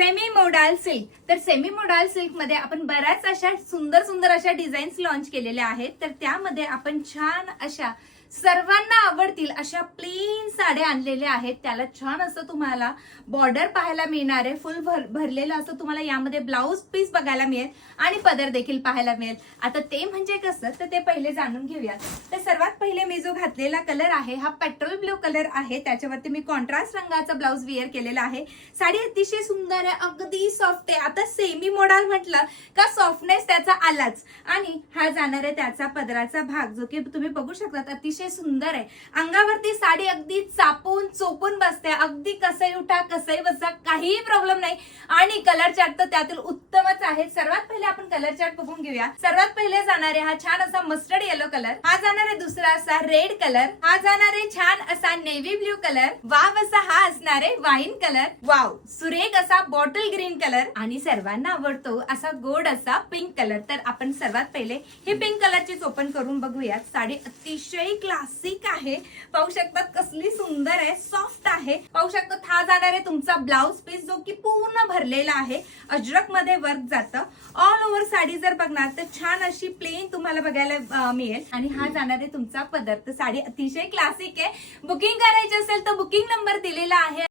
Semi modal silk. तर semi modal silk मध्ये आपण बऱ्याच अशा सुंदर सुंदर अशा डिझाईन्स लॉन्च केलेल्या आहेत. तर त्यामध्ये आपण छान अशा सर्वांना आवडतील अशा प्लेन साड्या आणलेल्या आहेत. त्याला छान असं तुम्हाला बॉर्डर पाहायला मिळणार आहे. फुल भरलेलं असं तुम्हाला यामध्ये ब्लाऊज पीस बघायला मिळेल आणि पदर देखील पाहायला मिळेल. आता ते म्हणजे कसं तर ते पहिले जाणून घेऊया. तर सर्वात पहिले मी जो घातलेला कलर आहे हा पेट्रोल ब्ल्यू कलर आहे. त्याच्यावरती मी कॉन्ट्रास्ट रंगाचा ब्लाऊज वेअर केलेला आहे. साडी अतिशय सुंदर आहे, अगदी सॉफ्ट आहे. आता सेमी मोडाल म्हटलं का सॉफ्टनेस त्याचा आलाच. आणि हा जाणार आहे त्याचा पदराचा भाग जो की तुम्ही बघू शकता अतिशय सुंदर आहे. अंगावरती साडी अगदी चापून चोपून बसते. अगदी कसंही उठा कसंही बसा काहीही प्रॉब्लेम नाही. आणि कलर चार्ट तर त्यातील उत्तमच आहे. सर्वात पहिले आपण कलर चार्ट बघून घेऊया. सर्वात पहिले जाणार आहे हा छान असा मस्टर्ड येलो कलर. हा जाणार आहे दुसरा असा रेड कलर. हा जाणार आहे छान असा नेव्ही ब्ल्यू कलर. वाव असा हा असणार आहे वाईन कलर. वाव सुरेख असा बॉटल ग्रीन कलर. आणि सर्वांना आवडतो असा गोड असा पिंक कलर. तर आपण सर्वात पहिले हे पिंक कलरचीच ओपन करून बघूयात. साडी अतिशय क्लासिक आहे. पाहू शकतात कसली सुंदर आहे, सॉफ्ट आहे. पाहू शकतात हा जाणार आहे तुमचा ब्लाऊज पीस जो की पूर्ण भरलेला आहे. अजरक मध्ये वर्क जातं. ऑल ओव्हर साडी जर बघणार तर छान अशी प्लेन तुम्हाला बघायला मिळेल. आणि हा जाणार आहे तुमचा पदर. तर साडी अतिशय क्लासिक आहे. बुकिंग करायची असेल तर बुकिंग नंबर दिलेला आहे.